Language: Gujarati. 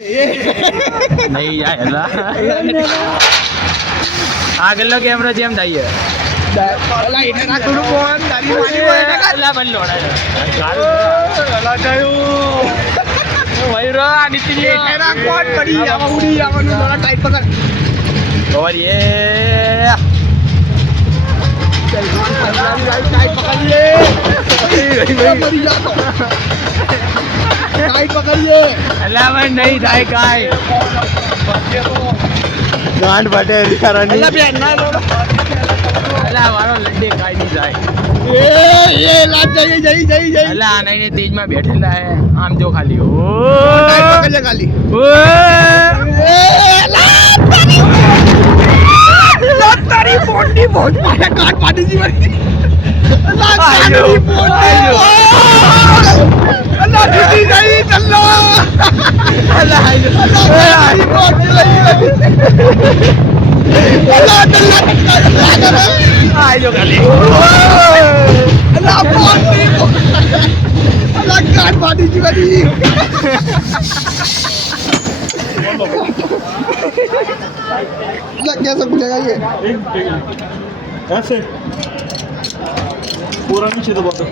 नहीं जाए આગળનો કેમેરો જેમ થાય અલા એને રાખું ફોન તારી મારી હોય અલા બન લોડા અલા ગયું વૈરો આ નીતિ એને રાખ ફોન પડી આવા ઉડી આવવાનું થોડા ટાઈટ પકડ और ये ટાઈટ પકડીએ મરી જાતો ટાઈટ પકડીએ अल्लाह मैं नहीं થાય કાઈ ગાંડ બટે રિયારાની અલા બેન ના લો અલ્લાહ મારો લડ્ડે કાઈ નહીં જાય એ લાજ જઈ અલ્લાહ આ નહીં તેજ માં બેઠેલા હે આમ જો ખાલી ઓ ટાઈટ પકડજે ખાલી ઓ એ તારી બોડી बहुत મારે કાટ પાડી દીધી અલ્લાહ તારી બોડી અલ્લાહ દીદી ગઈ ચલ્લો અલ્લાહ તારી બોડી લઈ અલ્લાહ આયો ખાલી અલ્લાહ બોડી અલ્લાહ કાટ પાડી દીધી कैसे खुलेगा ये ऐसे पूरा नीचे दबा दो